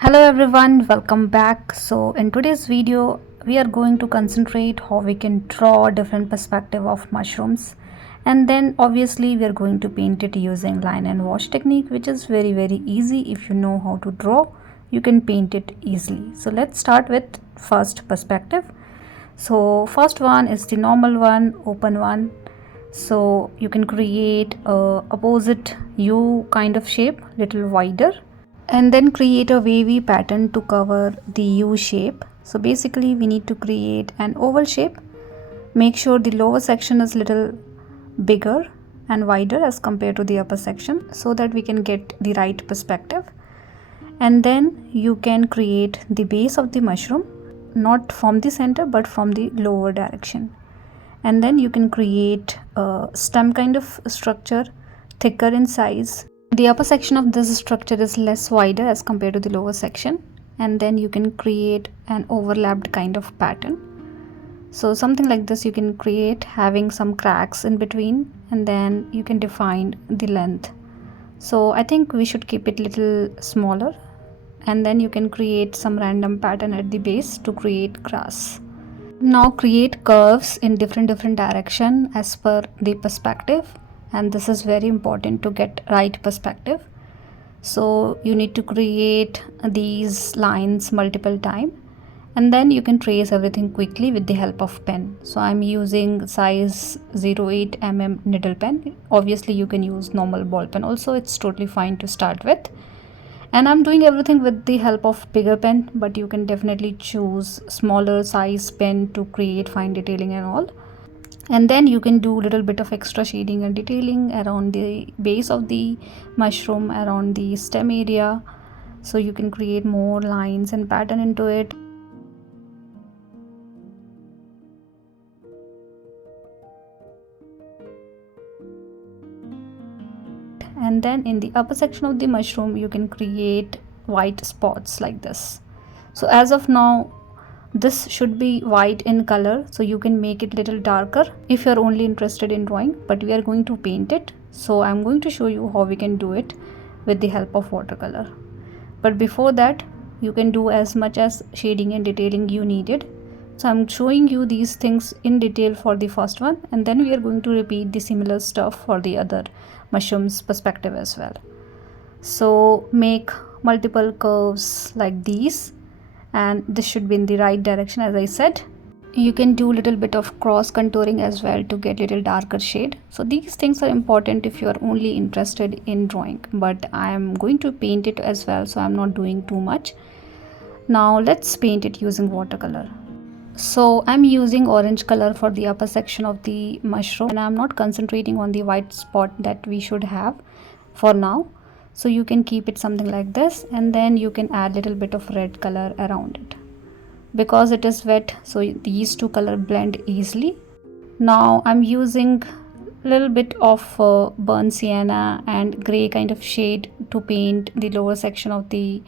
Hello everyone, welcome back. So in today's video we are going to concentrate how we can draw different perspective of mushrooms, and then obviously we are going to paint it using line and wash technique, which is very easy. If you know how to draw, you can paint it easily. So let's start with first perspective. So first one is the normal one, open one. So you can create a opposite U kind of shape, little wider, and then create a wavy pattern to cover the U shape. So basically we need to create an oval shape. Make sure the lower section is little bigger and wider as compared to the upper section so that we can get the right perspective. And then you can create the base of the mushroom, not from the center but from the lower direction. And then you can create a stem kind of structure, thicker in size. The upper section of this structure is less wider as compared to the lower section, and then you can create an overlapped kind of pattern. So something like this you can create, having some cracks in between, and then you can define the length. So I think we should keep it little smaller, and then you can create some random pattern at the base to create grass. Now create curves in different direction as per the perspective, and this is very important to get right perspective. So you need to create these lines multiple time, and then you can trace everything quickly with the help of pen. So I'm using size 08 mm needle pen. Obviously you can use normal ball pen also, it's totally fine to start with. And I'm doing everything with the help of bigger pen, but you can definitely choose smaller size pen to create fine detailing and all. And then you can do little bit of extra shading and detailing around the base of the mushroom, around the stem area, so you can create more lines and pattern into it. And then in the upper section of the mushroom you can create white spots like this. So as of now this should be white in color, so you can make it little darker if you're only interested in drawing, but we are going to paint it, so I'm going to show you how we can do it with the help of watercolor. But before that you can do as much as shading and detailing you needed. So I'm showing you these things in detail for the first one, and then we are going to repeat the similar stuff for the other mushrooms perspective as well. So make multiple curves like these, and this should be in the right direction. As I said, you can do little bit of cross contouring as well to get little darker shade. So these things are important if you are only interested in drawing, but I am going to paint it as well, so I'm not doing too much. Now let's paint it using watercolor. So I'm using orange color for the upper section of the mushroom, and I'm not concentrating on the white spot that we should have for now. So you can keep it something like this, and then you can add little bit of red color around it because it is wet, so these two color blend easily. Now I'm using little bit of burnt sienna and gray kind of shade to paint the lower section of the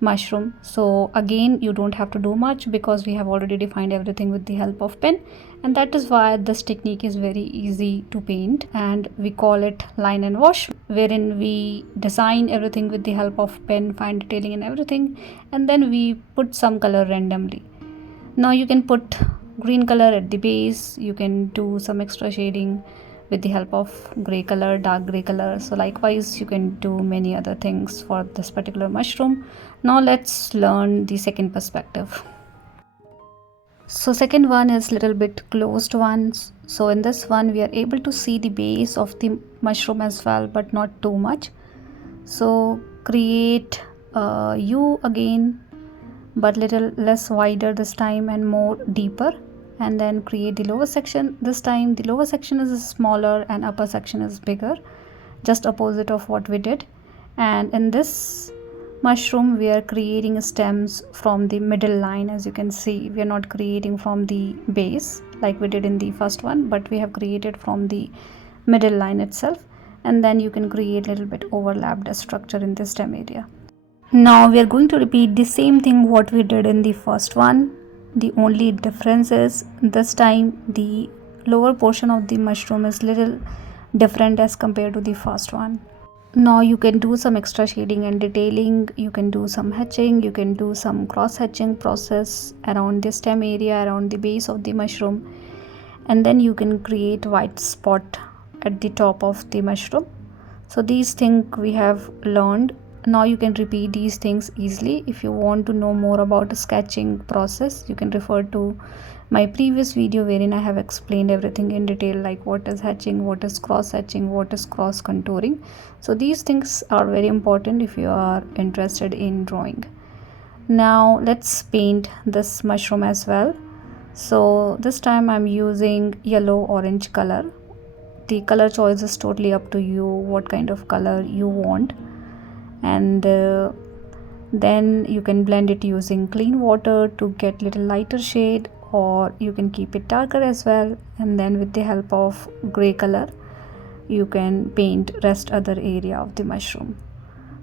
mushroom. So again you don't have to do much because we have already defined everything with the help of pen, and that is why this technique is very easy to paint, and we call it line and wash, wherein we design everything with the help of pen, fine detailing and everything, and then we put some color randomly. Now you can put green color at the base, you can do some extra shading with the help of gray color, dark gray color. So likewise you can do many other things for this particular mushroom. Now let's learn the second perspective. So second one is little bit closed ones. So in this one we are able to see the base of the mushroom as well, but not too much. So create U again, but little less wider this time and more deeper, and then create the lower section. This time the lower section is smaller and upper section is bigger, just opposite of what we did. And in this mushroom we are creating stems from the middle line. As you can see, we are not creating from the base like we did in the first one, but we have created from the middle line itself, and then you can create a little bit overlapped structure in the stem area. Now we are going to repeat the same thing what we did in the first one. The only difference is this time the lower portion of the mushroom is little different as compared to the first one. Now you can do some extra shading and detailing, you can do some hatching, you can do some cross hatching process around the stem area, around the base of the mushroom, and then you can create white spot at the top of the mushroom. So these things we have learned. Now you can repeat these things easily. If you want to know more about the sketching process, you can refer to my previous video wherein I have explained everything in detail, like what is hatching, what is cross hatching, what is cross contouring. So these things are very important if you are interested in drawing. Now let's paint this mushroom as well. So this time I'm using yellow orange color. The color choice is totally up to you, what kind of color you want, and then you can blend it using clean water to get little lighter shade, or you can keep it darker as well, and then with the help of gray color you can paint rest other area of the mushroom.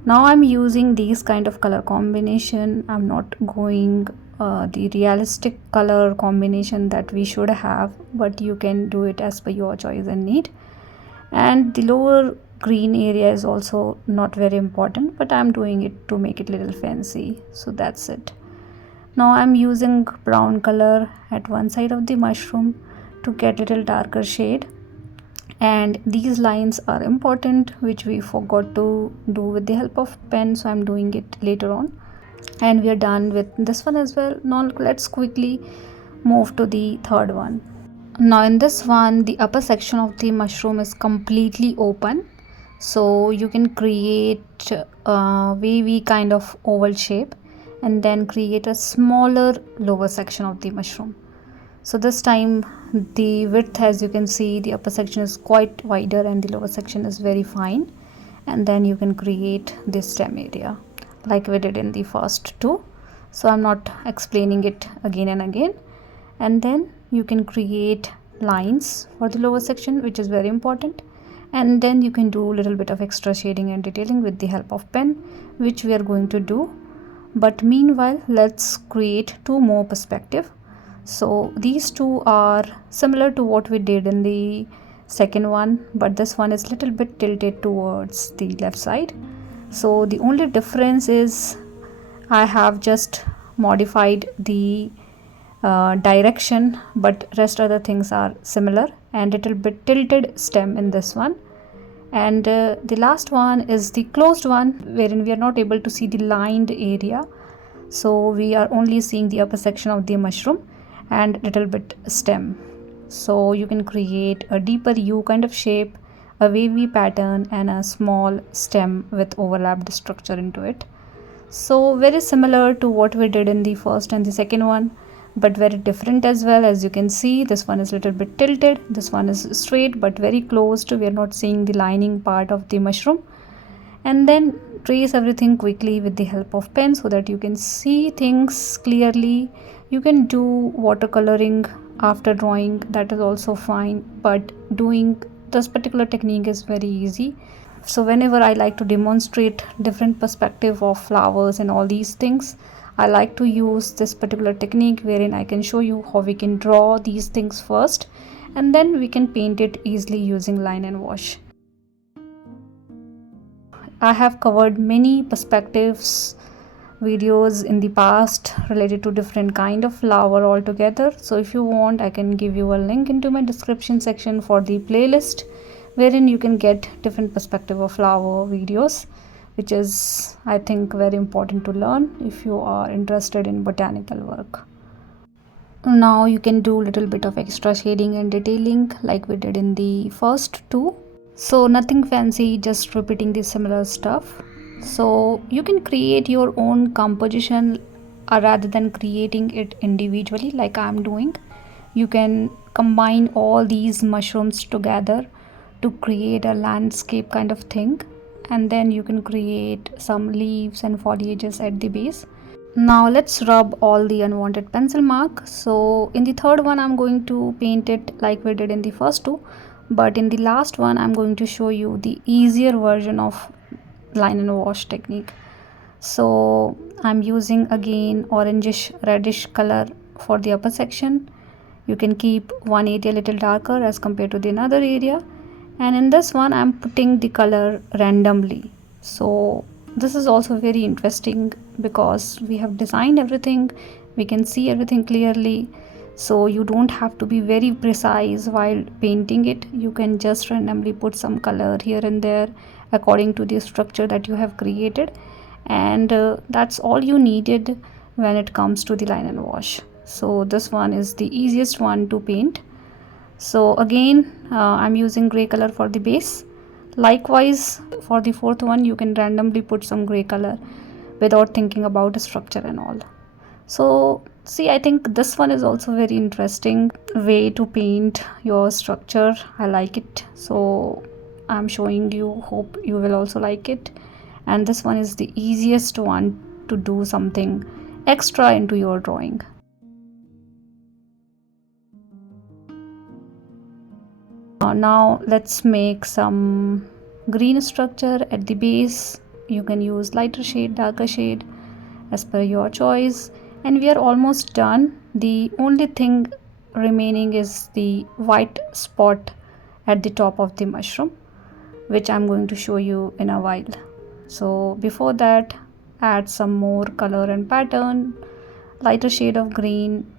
Now I'm using these kind of color combination. I'm not going the realistic color combination that we should have, but you can do it as per your choice and need. And the lower green area is also not very important, but I'm doing it to make it little fancy. So that's it. Now I'm using brown color at one side of the mushroom to get little darker shade, and these lines are important, which we forgot to do with the help of pen, so I'm doing it later on. And we are done with this one as well. Now let's quickly move to the third one. Now in this one, the upper section of the mushroom is completely open, so you can create a wavy kind of oval shape and then create a smaller lower section of the mushroom. So this time the width, as you can see, the upper section is quite wider and the lower section is very fine, and then you can create this stem area like we did in the first two. So I'm not explaining it again and again. And then you can create lines for the lower section, which is very important, and then you can do a little bit of extra shading and detailing with the help of pen, which we are going to do. But meanwhile, let's create two more perspective. So these two are similar to what we did in the second one, but this one is little bit tilted towards the left side. So the only difference is I have just modified the direction, but rest other things are similar, and little bit tilted stem in this one. And the last one is the closed one, wherein we are not able to see the lined area, so we are only seeing the upper section of the mushroom and little bit stem. So you can create a deeper U kind of shape, a wavy pattern, and a small stem with overlapped structure into it. So very similar to what we did in the first and the second one, but very different as well. As you can see, this one is a little bit tilted, this one is straight but very closed. We are not seeing the lining part of the mushroom. And then trace everything quickly with the help of pen so that you can see things clearly. You can do watercoloring after drawing, that is also fine, but doing this particular technique is very easy. So whenever I like to demonstrate different perspective of flowers and all these things, I like to use this particular technique wherein I can show you how we can draw these things first, and then we can paint it easily using line and wash. I have covered many perspectives videos in the past related to different kind of flower altogether. So if you want, I can give you a link into my description section for the playlist, wherein you can get different perspective of flower videos, which is, I think, very important to learn if you are interested in botanical work. Now you can do a little bit of extra shading and detailing like we did in the first two. So nothing fancy, just repeating the similar stuff. So you can create your own composition rather than creating it individually like I'm doing. You can combine all these mushrooms together to create a landscape kind of thing, and then you can create some leaves and foliages at the base. Now let's rub all the unwanted pencil mark. So in the third one I'm going to paint it like we did in the first two, but in the last one I'm going to show you the easier version of line and wash technique. So I'm using again orangish reddish color for the upper section. You can keep one area a little darker as compared to the another area, and in this one I'm putting the color randomly. So this is also very interesting because we have designed everything, we can see everything clearly, so you don't have to be very precise while painting it. You can just randomly put some color here and there according to the structure that you have created, and that's all you needed when it comes to the line and wash. So this one is the easiest one to paint. So again, I'm using gray color for the base. Likewise, for the fourth one, you can randomly put some gray color without thinking about the structure and all. So see, I think this one is also very interesting way to paint your structure. I like it, so I'm showing you, hope you will also like it. And this one is the easiest one to do something extra into your drawing. Now let's make some green structure at the base. You can use lighter shade, darker shade as per your choice, and we are almost done. The only thing remaining is the white spot at the top of the mushroom, which I'm going to show you in a while. So before that, add some more color and pattern, lighter shade of green,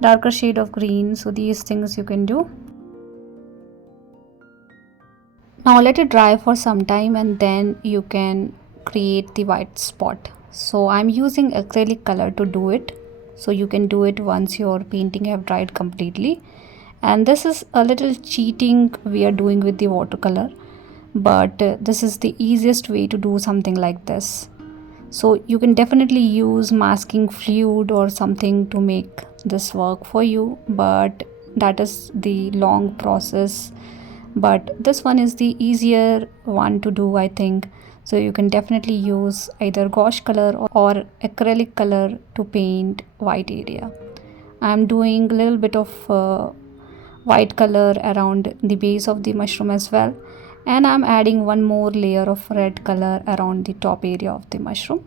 darker shade of green. So these things you can do. Now let it dry for some time and then you can create the white spot. So I'm using acrylic color to do it. So you can do it once your painting have dried completely. And this is a little cheating we are doing with the watercolor, but this is the easiest way to do something like this. So you can definitely use masking fluid or something to make this work for you, but that is the long process. But this one is the easier one to do, I think. So you can definitely use either gouache color or acrylic color to paint white area. I'm doing a little bit of white color around the base of the mushroom as well, and I'm adding one more layer of red color around the top area of the mushroom.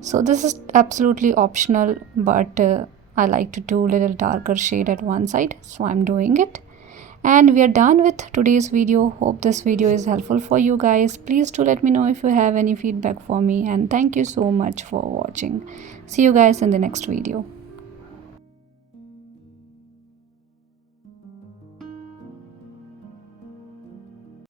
So this is absolutely optional, but I like to do a little darker shade at one side, so I'm doing it. And we are done with today's video. Hope this video is helpful for you guys. Please do let me know if you have any feedback for me, and thank you so much for watching. See you guys in the next video.